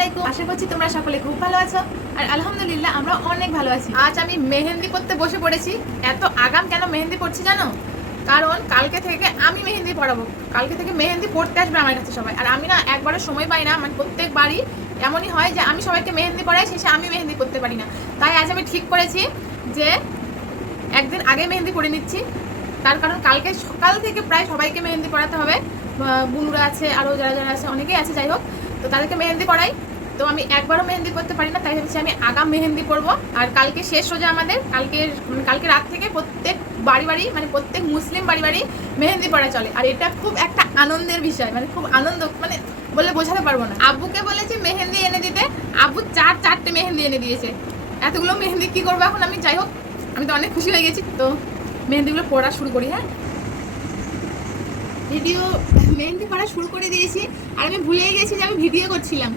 আলাইকুম। আশা করছি তোমরা সকলে খুব ভালো আছো। আর আলহামদুলিল্লাহ আমরা অনেক ভালো আছি। আজ আমি মেহেন্দি করতে বসে পড়েছি। এত আগাম কেন মেহেন্দি পড়ছি জানো? কারণ কালকে থেকে আমি মেহেন্দি পড়াবো কালকে থেকে মেহেন্দি পড়তে আসবে আমার কাছে সবাই। আর আমি না একবারে সময় পাই না মানে প্রত্যেকবারই এমনই হয় যে আমি সবাইকে মেহেন্দি পড়াই শেষে আমি মেহেন্দি করতে পারি না। তাই আজ আমি ঠিক করেছি যে একদিন আগে মেহেন্দি করে নিচ্ছি। তার কারণ কালকে সকাল থেকে প্রায় সবাইকে মেহেন্দি পড়াতে হবে। বুনুরা আছে আরও যারা যারা আছে অনেকেই আছে যাই হোক। তো তাদেরকে মেহেন্দি পড়াই তো আমি একবারও মেহেন্দি করতে পারি না, তাই ভেবেছি আমি আগাম মেহেন্দি পরবো। আর কালকে শেষ সোজা আমাদের, কালকের, কালকে রাত থেকে প্রত্যেক বাড়ি বাড়ি মানে প্রত্যেক মুসলিম বাড়ি বাড়ি মেহেন্দি পড়া চলে। আর এটা খুব একটা আনন্দের বিষয় মানে খুব আনন্দ মানে বলে বোঝাতে পারব না। আব্বুকে বলেছি মেহেন্দি এনে দিতে, আব্বু চার, চারটে মেহেন্দি এনে দিয়েছে। এতগুলো মেহেন্দি কী করব এখন আমি? যাই হোক, আমি তো অনেক খুশি হয়ে গেছি। তো মেহেন্দিগুলো পড়া শুরু করি হ্যাঁ? ভিডিও, মেহেন্দি পড়া শুরু করে দিয়েছি। আর আমি ভুলেই গেছি যে আমি ভিডিও করছিলাম।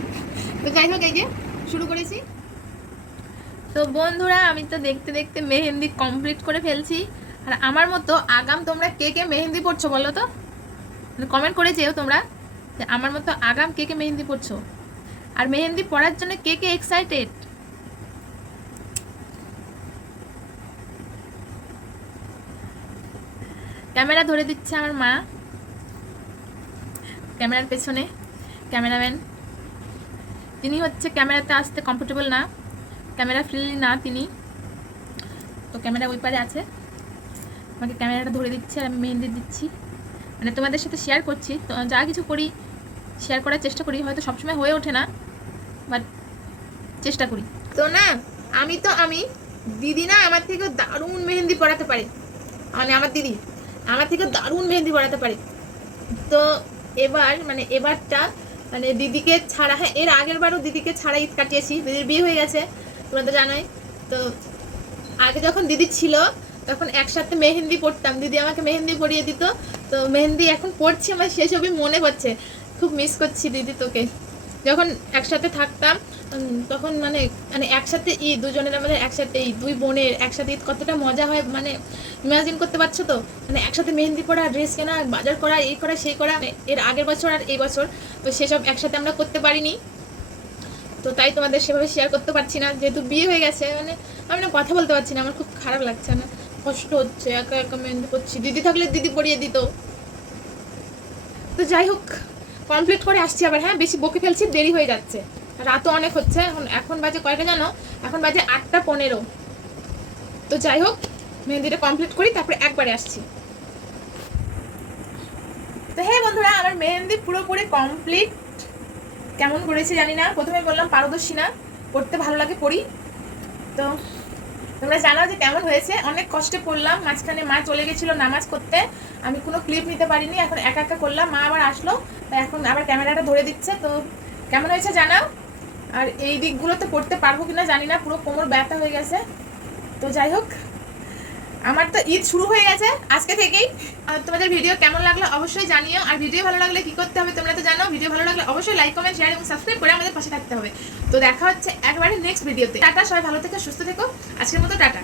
তো যাই হোক, এই যে শুরু করেছি। তো বন্ধুরা, আমি তো দেখতে দেখতে মেহেন্দি কমপ্লিট করে ফেলছি। আর আমার মতো আগাম, তোমরা কে কে মেহেন্দি পড়ছো বলো তো? কমেন্ট করে যেও তোমরা যে আমার মতো আগাম কে কে মেহেন্দি পড়ছো। আর মেহেন্দি পড়ার জন্য কে কে এক্সাইটেড ক্যামেরা ধরে দিচ্ছে আমার মা। ক্যামেরার পেছনে, ক্যামেরাম্যান। তিনি হচ্ছে ক্যামেরাতে আসতে কমফোর্টেবল না। ক্যামেরা ফ্রিলি না তিনি। তো ক্যামেরা ওই পারে আছে। আমাকে ক্যামেরাটা ধরে দিচ্ছে আর আমি মেহেন্দি দিচ্ছি। মানে তোমাদের সাথে শেয়ার করছি। তো যা কিছু করি শেয়ার করার চেষ্টা করি। হয়তো সবসময় হয়ে ওঠে না বাট চেষ্টা করি। তো না, আমি তো, আমি দিদি না আমার থেকেও দারুণ মেহেন্দি পড়াতে পারে। মানে আমার দিদি, আমার থেকে দারুণ মেহেন্দি পড়াতে পারে। তো এবার মানে এবারটা মানে দিদিকে ছাড়া হ্যাঁ এর আগের বারও দিদিকে ছাড়া ঈদ কাটিয়েছি। দিদির বিয়ে হয়ে গেছে তোমরা তো জানোই। তো আগে যখন দিদি ছিল, তখন একসাথে মেহেন্দি পড়তাম। দিদি আমাকে মেহেন্দি পড়িয়ে দিত। তো মেহেন্দি এখন পড়ছি, আমার সেসবই মনে পড়ছে। খুব মিস করছি দিদি তোকে। যখন একসাথে থাকতাম তখন মানে মানে একসাথে ঈদ, দুজনের আমাদের একসাথে ঈদ, দুই বোনের একসাথে ঈদ, কতটা মজা হয় মানে ইমাজিন করতে পারছ তো? মানে একসাথে মেহেন্দি পরা ড্রেস কেনা, বাজার করা, এই করা, সেই করা, এর আগের বছর আর এই বছর। তো সেসব একসাথে আমরা করতে পারিনি। তো তাই তোমাদের সেভাবে শেয়ার করতে পারছি না। যেহেতু বিয়ে হয়ে গেছে মানে আমি না কথা বলতে পারছি না, আমার খুব খারাপ লাগছে না কষ্ট হচ্ছে, একা একা মেহেন্দি করছি দিদি থাকলে দিদি পরিয়ে দিত। তো যাই হোক। কমপ্লিট করে আসছি আবার হ্যাঁ বেশি বকে ফেলছি, দেরি হয়ে যাচ্ছে। রাতও অনেক হচ্ছে, এখন এখন বাজে কয়টা জানো? এখন বাজে আটটা পনেরো। তো যাই হোক, মেহেন্দিটা কমপ্লিট করি, তারপরে একবারে আসছি। তো হ্যাঁ বন্ধুরা, আমার মেহেন্দি পুরোপুরি কমপ্লিট কেমন করেছি জানি না, প্রথমে বললাম পারদর্শী না পড়তে ভালো লাগে পড়ি তো তোমরা জানাও যে কেমন হয়েছে? অনেক কষ্টে পড়লাম, মাঝখানে মা চলে গেছিল নামাজ করতে। আমি কোনো ক্লিপ নিতে পারিনি, এখন একা একা করলাম, মা আবার আসলো, তো এখন আবার ক্যামেরাটা ধরে দিচ্ছে, তো কেমন হয়েছে জানাও? আর এই দিকগুলোতে পড়তে পারব কিনা জানি না, পুরো কোমর ব্যথা হয়ে গেছে। তো যাই হোক আমার তো ঈদ শুরু হয়ে গেছে আজকে থেকেই। তোমাদের ভিডিও কেমন লাগল অবশ্যই জানিও। আর ভিডিও ভালো লাগলে কি করতে হবে তোমরা তো জানো। ভিডিও ভালো লাগলে অবশ্যই লাইক কমেন্ট শেয়ার এবং সাবস্ক্রাইব করে আমাদের পাশে থাকতে হবে। তো দেখা হচ্ছে একবারে নেক্সট ভিডিওতে টাটা, সবাই ভালো থেকে, সুস্থ থেকো। আজকের মতো টাটা।